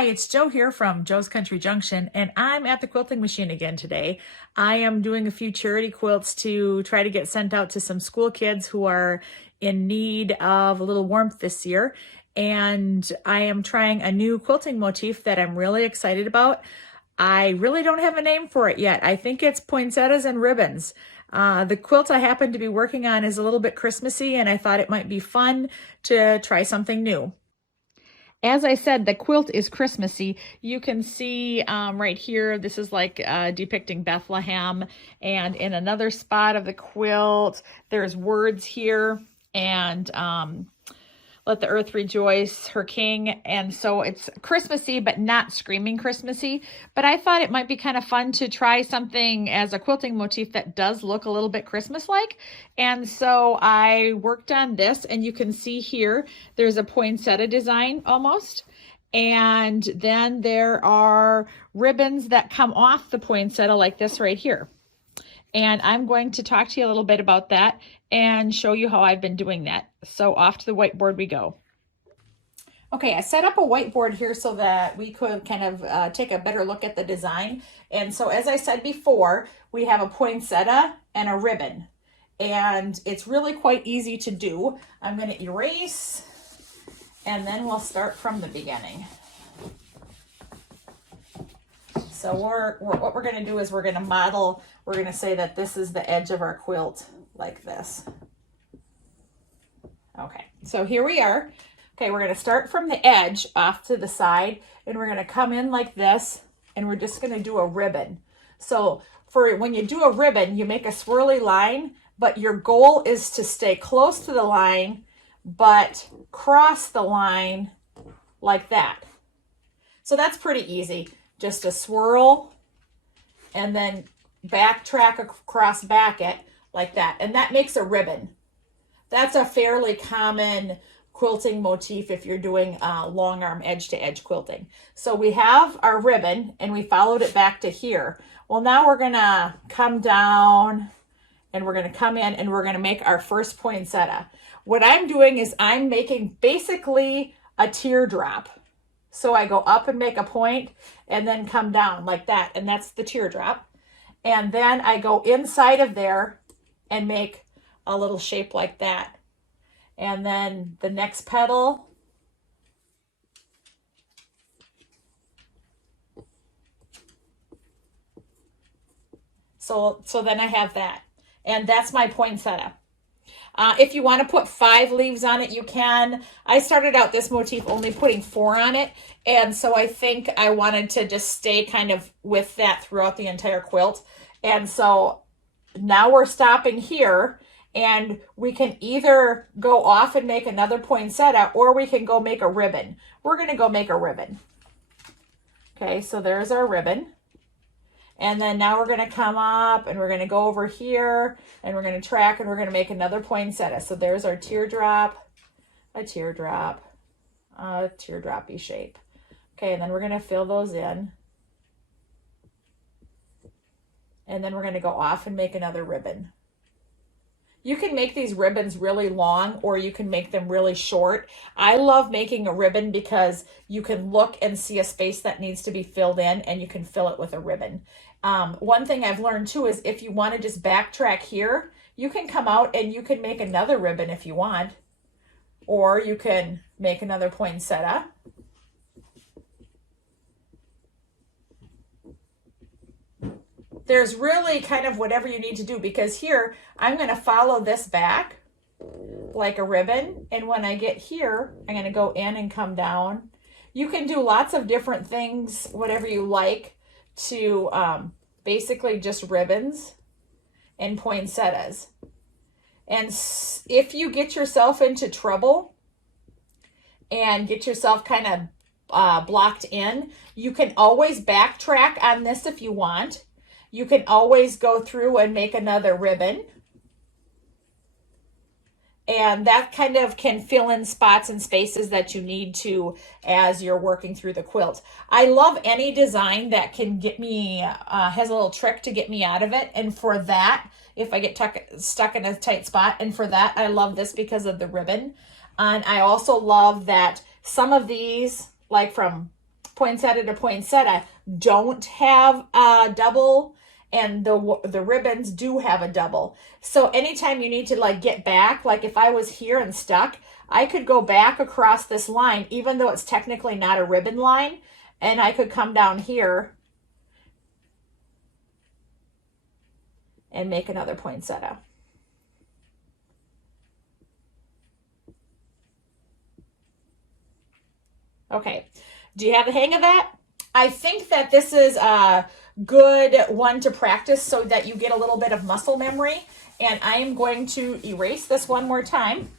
Hi, it's Joe here from Joe's Country Junction, and I'm at the quilting machine again today. I am doing a few charity quilts to try to get sent out to some school kids who are in need of a little warmth this year. And I am trying a new quilting motif that I'm really excited about. I really don't have a name for it yet. I think it's poinsettias and ribbons. The quilt I happen to be working on is a little bit Christmassy, and I thought it might be fun to try something new. As I said, the quilt is Christmassy. You can see right here, this is like depicting Bethlehem. And in another spot of the quilt, there's words here and let the earth rejoice, her king. And so it's Christmassy, but not screaming Christmassy. But I thought it might be kind of fun to try something as a quilting motif that does look a little bit Christmas-like. And so I worked on this, and you can see here, there's a poinsettia design almost. And then there are ribbons that come off the poinsettia like this right here. And I'm going to talk to you a little bit about that and show you how I've been doing that. So off to the whiteboard we go. Okay, I set up a whiteboard here so that we could kind of take a better look at the design. And so as I said before, we have a poinsettia and a ribbon. And it's really quite easy to do. I'm going to erase, and then we'll start from the beginning. So what we're going to do is we're going to model, we're going to say that this is the edge of our quilt like this. Okay, so here we are. Okay, we're going to start from the edge off to the side, and we're going to come in like this, and we're just going to do a ribbon. So for when you do a ribbon, you make a swirly line, but your goal is to stay close to the line, but cross the line like that. So that's pretty easy. Just a swirl and then backtrack across back it like that. And that makes a ribbon. That's a fairly common quilting motif if you're doing long arm edge to edge quilting. So we have our ribbon and we followed it back to here. Well, now we're gonna come down and we're gonna come in and we're gonna make our first poinsettia. What I'm doing is I'm making basically a teardrop. So I go up and make a point and then come down like that. And that's the teardrop. And then I go inside of there and make a little shape like that. And then the next petal. So then I have that. And that's my poinsettia. If you want to put 5 leaves on it, you can. I started out this motif only putting 4 on it. And so I think I wanted to just stay kind of with that throughout the entire quilt. And so now we're stopping here, and we can either go off and make another poinsettia, or we can go make a ribbon. We're going to go make a ribbon. Okay, so there's our ribbon. And then now we're going to come up and we're going to go over here and we're going to track and we're going to make another poinsettia. So there's our teardrop, a teardrop, a teardrop-y shape. Okay, and then we're going to fill those in. And then we're going to go off and make another ribbon. You can make these ribbons really long, or you can make them really short. I love making a ribbon because you can look and see a space that needs to be filled in, and you can fill it with a ribbon. One thing I've learned too is if you want to just backtrack here, you can come out and you can make another ribbon if you want, or you can make another poinsettia. There's really kind of whatever you need to do, because here I'm going to follow this back like a ribbon, and when I get here I'm going to go in and come down. You can do lots of different things, whatever you like, to basically just ribbons and poinsettias. And if you get yourself into trouble and get yourself kind of blocked in, you can always backtrack on this if you want. You can always go through and make another ribbon. And that kind of can fill in spots and spaces that you need to as you're working through the quilt. I love any design that can get me, has a little trick to get me out of it. And for that, if I get stuck in a tight spot, and for that, I love this because of the ribbon. And I also love that some of these, like from poinsettia to poinsettia don't have a double, and the ribbons do have a double. So anytime you need to like get back, like if I was here and stuck, I could go back across this line, even though it's technically not a ribbon line, and I could come down here and make another poinsettia. Okay, do you have the hang of that? I think that this is a good one to practice so that you get a little bit of muscle memory. And I am going to erase this one more time.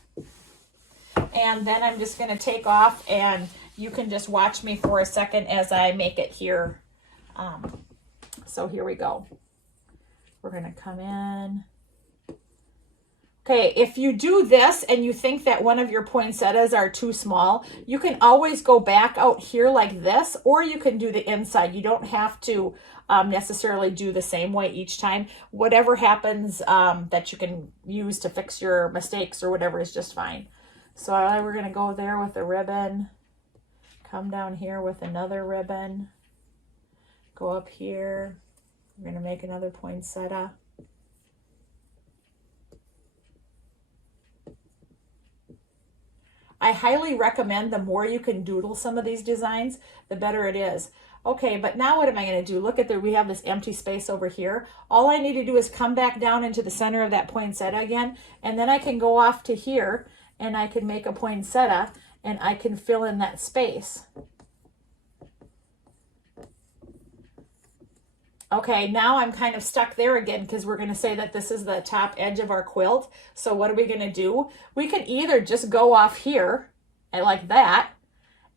And then I'm just going to take off, and you can just watch me for a second as I make it here. So here we go. We're going to come in. Okay, if you do this and you think that one of your poinsettias are too small, you can always go back out here like this, or you can do the inside. You don't have to necessarily do the same way each time. Whatever happens that you can use to fix your mistakes or whatever is just fine. So we're going to go there with a ribbon, come down here with another ribbon, go up here. We're going to make another poinsettia. I highly recommend the more you can doodle some of these designs, the better it is. Okay, but now what am I going to do? Look at we have this empty space over here. All I need to do is come back down into the center of that poinsettia again, and then I can go off to here and I can make a poinsettia and I can fill in that space. Okay, now I'm kind of stuck there again because we're going to say that this is the top edge of our quilt. So what are we going to do? We can either just go off here and like that,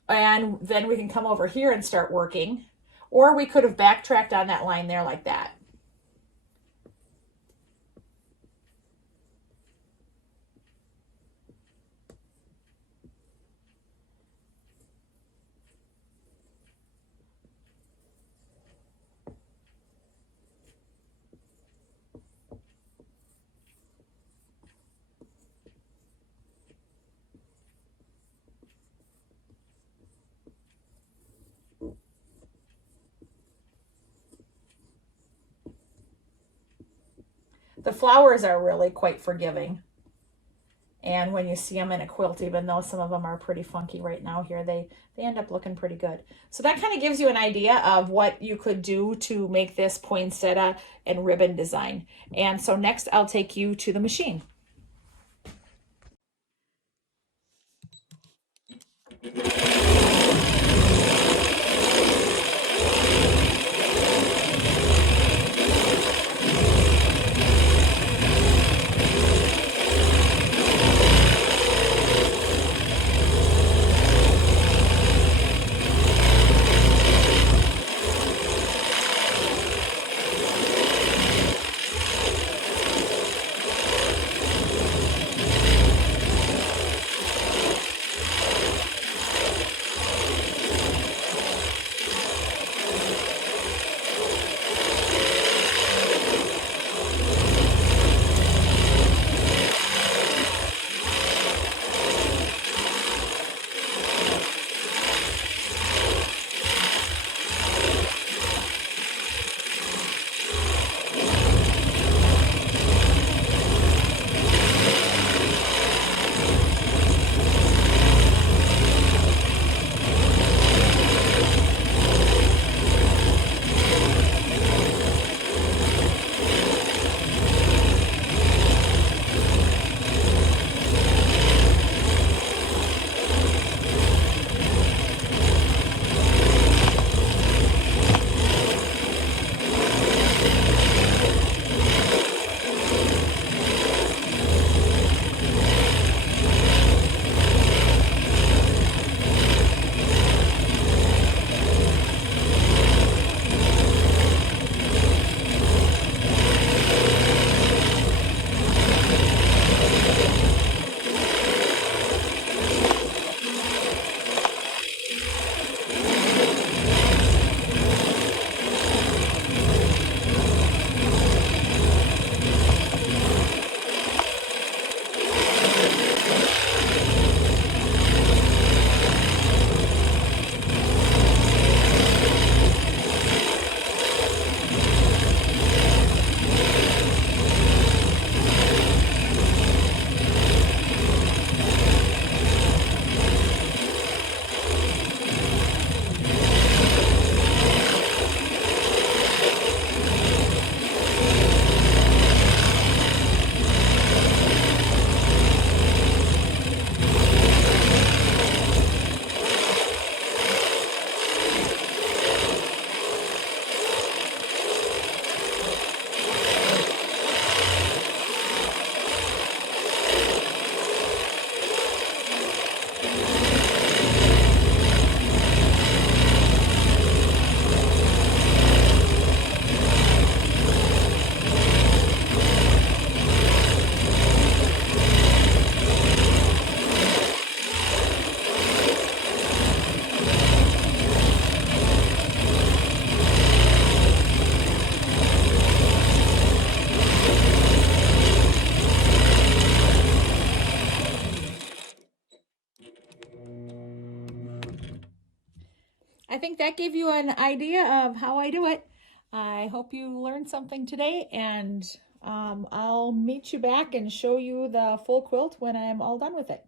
and then we can come over here and start working, or we could have backtracked on that line there like that. The flowers are really quite forgiving. And when you see them in a quilt, even though some of them are pretty funky right now here, they end up looking pretty good. So that kind of gives you an idea of what you could do to make this poinsettia and ribbon design. And so next I'll take you to the machine. think that gave you an idea of how I do it. I hope you learned something today, and I'll meet you back and show you the full quilt when I'm all done with it.